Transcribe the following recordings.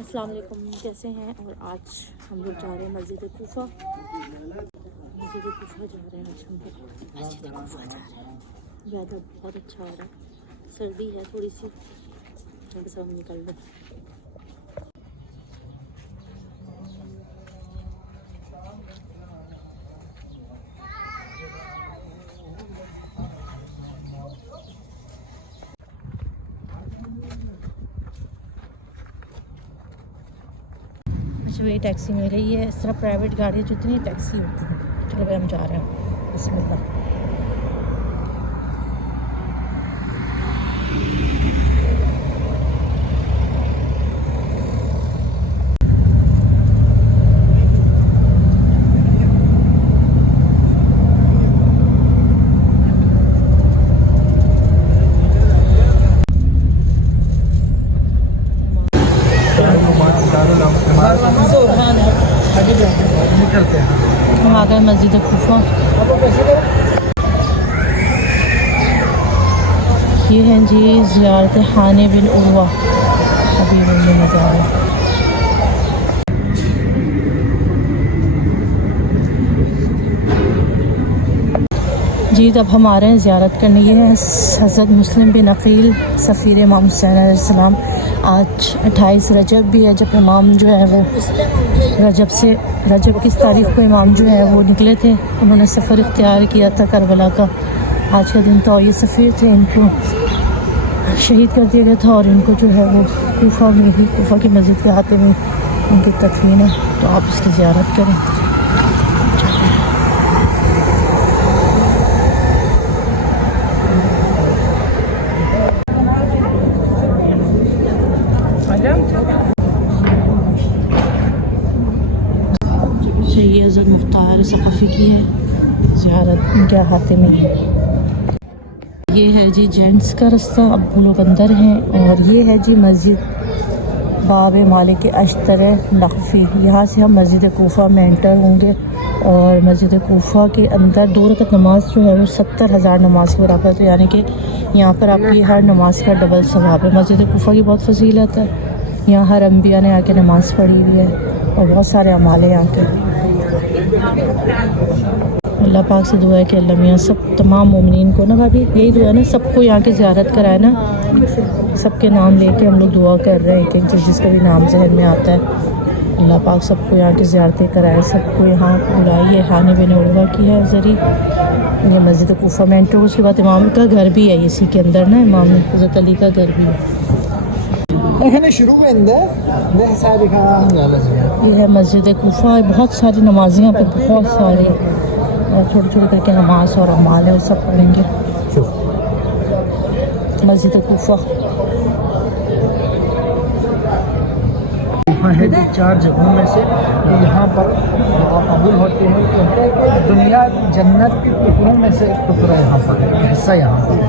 अस्सलाम वालेकुम, कैसे हैं। और आज हम लोग जा रहे हैं मस्जिद कूफा जा रहे हैं। आज हम लोग मस्जिद कूफा जा रहे हैं। वेदर बहुत अच्छा हो रहा है, सर्दी है थोड़ी सी, बस हम निकल रहे हैं। वही टैक्सी मिल रही है। इस तरह प्राइवेट गाड़ी जितनी टैक्सी होती है। चलो भाई हम जा रहे हैं, बिस्मिल्लाह। हम आ गए मस्जिद कूफा। ये हैं जी ज़ियारत हाने बिन उर्वा। अभी मुझे मज़ा आ रहा है। जी तब हम आ रहे हैं ज़ियारत करने। ये है हज़रत मुस्लिम बिन अकील सफ़ीर इमाम हुसैन अलैहिस्सलाम। आज 28 रजब भी है, जब इमाम जो है वो रजब किस तारीख़ को इमाम जो है वो निकले थे। उन्होंने सफ़र इख्तियार किया था करबला का। आज का दिन था और ये सफ़ीर थे, इनको शहीद कर दिया गया था। और इनको जो है वो कूफा की मस्जिद के हाथे में उनकी तदफीन है, तो आप इसकी ज़ियारत करें। ये हज़रत मुख्तार सक़फ़ी की है ज़ियारत, उनके हाथे में है। ये है जी जेंट्स का रास्ता, अब वो लोग अंदर हैं। और ये है जी मस्जिद बाब मालिक अश्तर नक़फ़ी। यहाँ से हम मस्जिद कूफा में एंटर होंगे। और मस्जिद कूफा के अंदर 2 रकात नमाज जो है वो 70,000 नमाज के बराबर है, यानी कि यहाँ पर आपकी हर नमाज का डबल सवाब है। मस्जिद कूफा की बहुत फजीलत है। यहाँ हर अम्बिया ने आके नमाज़ पढ़ी हुई है और बहुत सारे अमाल हैं यहाँ के। अल्लाह पाक से दुआ है कि अल्लाह मियाँ सब तमाम मोमिनीन को ना, भाभी यही दुआ है ना, सबको यहाँ के ज़ियारत कराए ना। सबके नाम लेके हम लोग दुआ कर रहे हैं कि जिसका भी नाम जहन में आता है, अल्लाह पाक सबको यहाँ की ज़ियारतें कराए, सबको यहाँ बुलाइए। ये हाने बिन उर्वा की है ज़री, ये मस्जिद कूफा में एंटर। उसके बाद इमाम का घर भी है इसी के अंदर ना, इमाम हज़रत अली का घर भी है। ये है मस्जिद कूफा। बहुत सारी नमाज़ें यहाँ पर, बहुत सारी, और छोटे छोटे करके नमाज और अमाल है, वो सब पढ़ेंगे। मस्जिद कूफा है कि 4 जगहों में से यहाँ पर कबूल होते हैं, क्योंकि दुनिया जन्नत के टुकड़ों में से एक टुकड़ा यहाँ पर हिस्सा यहाँ पर है,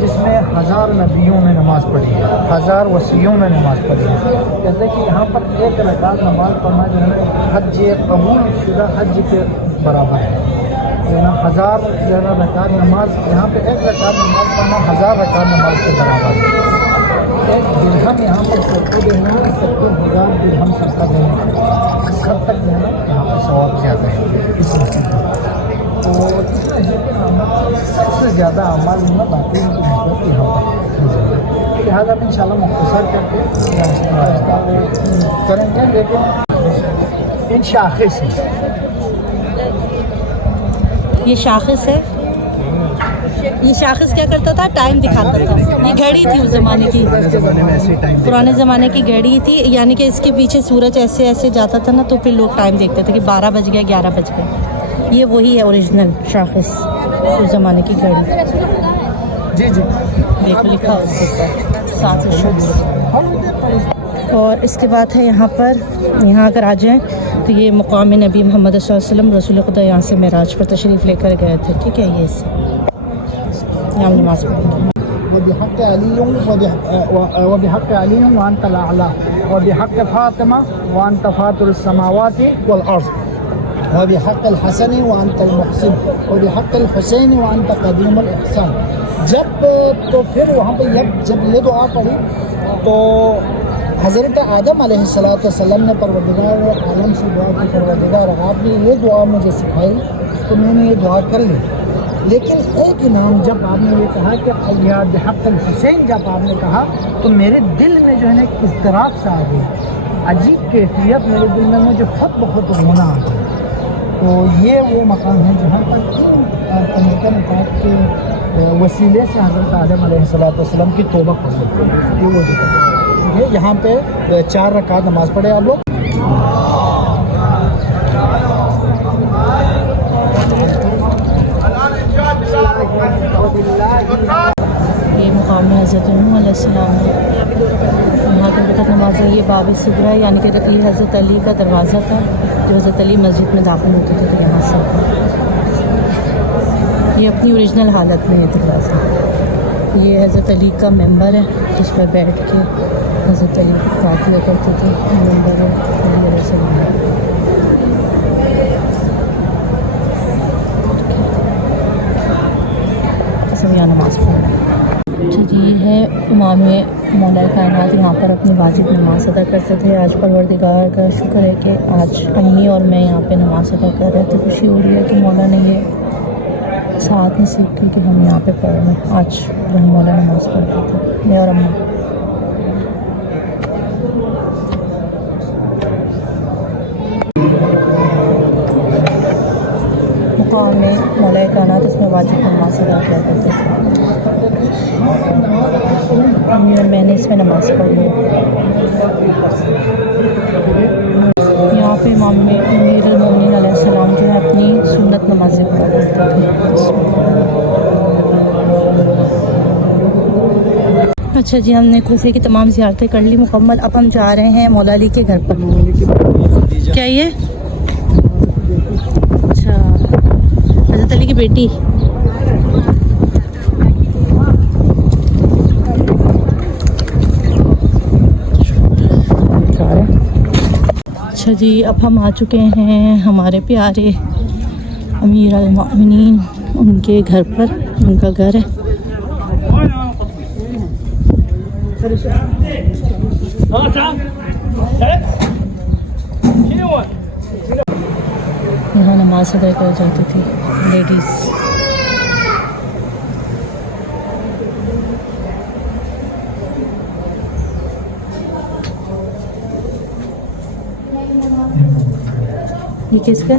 जिसमें 1000 नबियों ने नमाज़ पढ़ी है, 1000 वसियों ने नमाज़ पढ़ी है। कहते हैं कि यहाँ पर 1 रकात नमाज पढ़ना जो है हज कबूल शुदा हज के बराबर है। ना 1000 रकात नमाज, यहाँ पे 1 रकात नमाज पढ़ना 1000 रकात नमाज के बराबर है। 1 दिरहम यहाँ पर सबको देना, 70,000 दिरहम सबका देना, इस हद तक देना यहाँ पर सवाब ज़्यादा है इस मस्जिद में। तो सबसे ज़्यादा अमाल में बाकी की नस्बत यहाँ पर, लिहाजा हम इंशाल्लाह मुख्तसर करके करेंगे। लेकिन इन शाखिस ये शाखिस है। ये शाखिस क्या करता था? टाइम दिखाता था। ये घड़ी थी उस ज़माने की, पुराने ज़माने की घड़ी थी, यानी कि इसके पीछे सूरज ऐसे ऐसे जाता था ना, तो फिर लोग टाइम देखते थे कि 12 बज गया, 11 बज गया। ये वही है ओरिजिनल शाखिस, उस ज़माने की घड़ी। जी जी देखो लिखा साथ में। और इसके बाद है यहाँ पर, यहाँ अगर आ जाएँ तो ये मुकाम नबी मोहम्मद सल्लल्लाहु अलैहि वसल्लम रसूल खुदा यहाँ से मेराज पर तशरीफ़ लेकर गए थे। ठीक है, ये यहाँ नमाज़ पढ़ेंगे। वबिहक़्क़ि अली व अंतल अअला वबिहक़्क़ि फ़ातिमा व अंत फ़ातिरुस समावाति वल अर्ज़ वबिहक़्क़िल हसन व अंतल मुहसिन वबिहक़्क़िल हुसैन व अंत क़दीमुल इहसान। जब तो फिर वहाँ पे जब ये दुआ पढ़ी तो हज़रत आदम अलैहिस्सलाम ने परवरदिगार आलम से दुआ की, परवरदिगार आपने ये दुआ मुझे सिखाई तो मैंने ये दुआ कर ली। लेकिन एक इमाम जब आपने ये कहा कि या बिहक़्क़िल हुसैन, जब आपने कहा तो मेरे दिल में जो है ना एक इज़्तिराब सा आ गया, अजीब कैफियत मेरे दिल में, मुझे खुद बहुत रोना आ गया। तो ये वो मकाम है जहाँ पर इन कमिकन पाक के वसीले से हज़रत आदम अलैहिस्सलाम की तौबा कबूल हुई। ये वो जगह है। यहाँ पे 4 रकात नमाज़ पढ़े आप लोग। ये मुकाम में हज़रत नूह अलैहिस्सलाम है। यहाँ पर वक़्त नमाज है। ये बाब सुगरा यानी कि ये हज़रत अली का दरवाज़ा था, जो हज़रत अली मस्जिद में दाखिल होते थे तो यहाँ से ये अपनी ओरिजिनल हालत में है दरवाज़ा। ये हज़रत अली का मेंबर है जिस पर बैठ के हज़रत अली बात किया करते थे। मेंबर है अली अलैहिस्सलाम। सब यहाँ नमाज़ पढ़ रहे हैं। अच्छा जी, ये है इमाम मौला कायनात, यहाँ पर अपनी वाजिब नमाज़ अदा करते थे। आज परवरदिगार का शुक्र है कि आज अम्मी और मैं यहाँ पे नमाज़ अदा कर रहे थे। खुशी हो रही है कि मौला ने ये साथ नसीब की कि हम यहाँ पे पढ़ रहे हैं। आज जो मौला नमाज़ पढ़ते थे मैं और अम्मा। मुकाम में मौला कायनात, इसमें वाजिब नमाज़ अदा किया करते थे। मैंने इसमें नमाज़ पढ़ी है। यहाँ पे इमाम में अमीरुल मोमिनीन अलैहिस्सलाम जो है अपनी सुन्नत नमाज़ें पढ़ा करते थे। अच्छा जी, हमने कूफे की तमाम ज़ियारतें कर ली मुकम्मल। अब हम जा रहे हैं मौला अली के घर पर। क्या ये? अच्छा, हज़रत अली की बेटी। अच्छा जी, अब हम आ चुके हैं हमारे प्यारे अमीर अल मोमिनीन उनके घर पर। उनका घर है। यहाँ नमाज अदा कर जाती थी लेडीज़। ये किसका?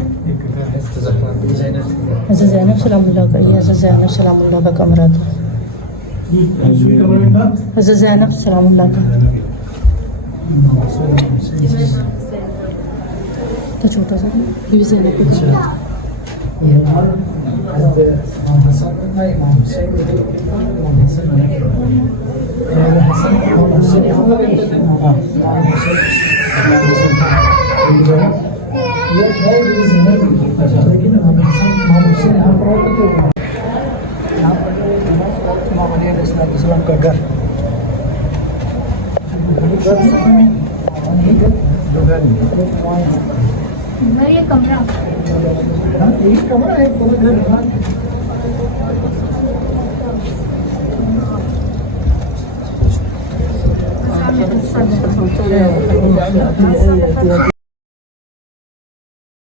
हज़रत ज़ैनब सलामुल्लाह का। ये हज़रत ज़ैनब सलामुल्लाह का कमरा था। हज़रत ज़ैनब सलामुल्लाह का तो छोटा सा, ये भी ज़ैनब का कमरा था। इस्लाम का घर। ये कमरा एक कमरा है, पूरा घर।